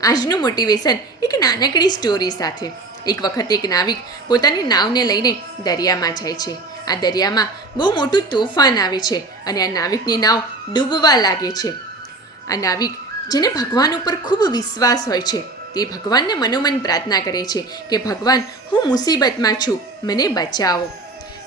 આજનું મોટિવેશન એક નાનકડી સ્ટોરી સાથે। એક વખત એક નાવિક પોતાની નાવને લઈને દરિયામાં જાય છે। આ દરિયામાં બહુ મોટું તોફાન આવે છે અને આ નાવિકની નાવ ડૂબવા લાગે છે। આ નાવિક જેને ભગવાન ઉપર ખૂબ વિશ્વાસ હોય છે તે ભગવાનને મનોમન પ્રાર્થના કરે છે કે ભગવાન, હું મુસીબતમાં છું, મને બચાવો।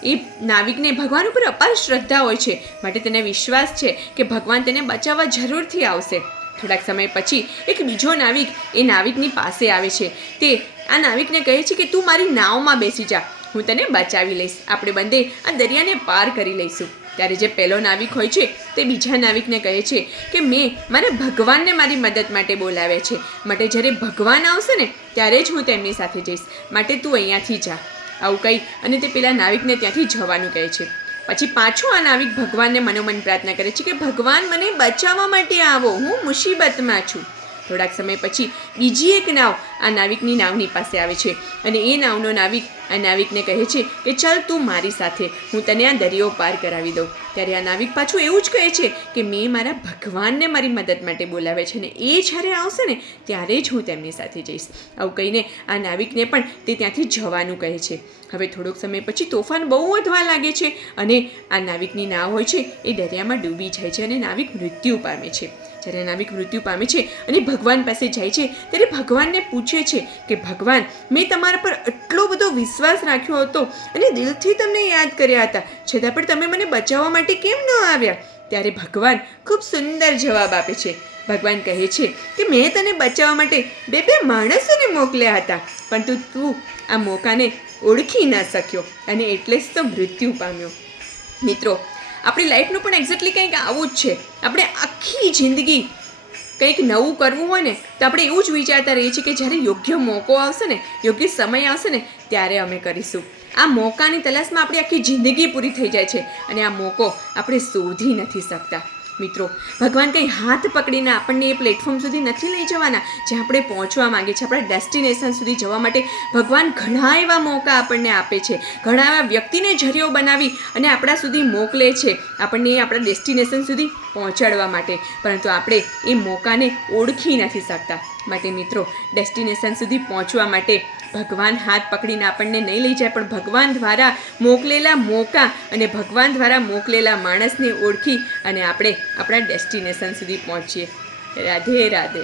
એ નાવિકને ભગવાન ઉપર અપાર શ્રદ્ધા હોય છે, માટે તેને વિશ્વાસ છે કે ભગવાન તેને બચાવવા જરૂરથી આવશે। થોડાક સમય પછી એક બીજો નાવિક એ નાવિકની પાસે આવે છે। તે આ નાવિકને કહે છે કે તું મારી નાવમાં બેસી જા, હું તને બચાવી લઈશ, આપણે બંને આ દરિયાને પાર કરી લઈશું। ત્યારે જે પહેલો નાવિક હોય છે તે બીજા નાવિકને કહે છે કે મેં મારા ભગવાનને મારી મદદ માટે બોલાવ્યા છે, માટે જ્યારે ભગવાન આવશે ને ત્યારે જ હું તેમની સાથે જઈશ, માટે તું અહીંયાથી જા। આવું કહી અને તે પેલા નાવિકને ત્યાંથી જવાનું કહે છે। પછી પાછો આ નાવિક ભગવાનને મનોમન પ્રાર્થના કરે છે કે ભગવાન, મને બચાવવા માટે આવો, હું મુસીબતમાં છું। થોડાક સમય પછી બીજી એક નાવ આ નાવિકની નાવની પાસે આવે છે અને એ નાવનો નાવિક આ નાવિકને કહે છે કે ચાલ તું મારી સાથે, હું તને આ દરિયો પાર કરાવી દઉં। ત્યારે આ નાવિક પાછું એવું જ કહે છે કે મેં મારા ભગવાનને મારી મદદ માટે બોલાવે છે ને એ જ્યારે આવશે ને ત્યારે જ હું તેમની સાથે જઈશ। આવું કહીને આ નાવિકને પણ તે ત્યાંથી જવાનું કહે છે। હવે થોડોક સમય પછી તોફાન બહુ વધવા લાગે છે અને આ નાવિકની નાવ હોય છે એ દરિયામાં ડૂબી જાય છે અને નાવિક મૃત્યુ પામે છે। જ્યારે નાવિક મૃત્યુ પામે છે અને ભગવાન પાસે જાય છે ત્યારે ભગવાનને પૂછે છે કે ભગવાન, મેં તમારા પર આટલો બધો વિશ્વાસ રાખ્યો હતો અને દિલથી તમને યાદ કર્યા હતા, છતાં પણ તમે મને બચાવવા માટે કેમ ન આવ્યા? ત્યારે ભગવાન ખૂબ સુંદર જવાબ આપે છે। ભગવાન કહે છે કે મેં તને બચાવવા માટે બે માણસોને મોકલ્યા હતા, પણ તું આ મોકાને ઓળખી ન શક્યો અને એટલે જ તો મૃત્યુ પામ્યો। મિત્રો, આપણી લાઈફનું પણ એક્ઝેક્ટલી કંઈક આવું જ છે। આપણે આખી જિંદગી કંઈક નવું કરવું હોય ને તો આપણે એવું જ વિચારતા રહીએ છીએ કે જ્યારે યોગ્ય મોકો આવશે ને, યોગ્ય સમય આવશે ને ત્યારે અમે કરીશું। આ મોકાની તલાશમાં આપણી આખી જિંદગી પૂરી થઈ જાય છે અને આ મોકો આપણે શોધી નથી શકતા। મિત્રો, ભગવાન કંઈ હાથ પકડીને આપણને એ પ્લેટફોર્મ સુધી નથી લઈ જવાના જ્યાં આપણે પહોંચવા માંગીએ છીએ। આપણા ડેસ્ટિનેશન સુધી જવા માટે ભગવાન ઘણા એવા મોકા આપણને આપે છે, ઘણા એવા વ્યક્તિને જરિયો બનાવી અને આપણા સુધી મોકલે છે આપણને આપણા ડેસ્ટિનેશન સુધી પહોંચાડવા માટે, પરંતુ આપણે એ મોકાને ઓળખી નથી શકતા। માટે મિત્રો, ડેસ્ટિનેશન સુધી પહોંચવા માટે ભગવાન હાથ પકડીને આપણને નહીં લઈ જાય, પણ ભગવાન દ્વારા મોકલેલા મોકા અને ભગવાન દ્વારા મોકલેલા માણસને ઓળખી અને આપણે આપણા ડેસ્ટિનેશન સુધી પહોંચીએ। રાધે રાધે।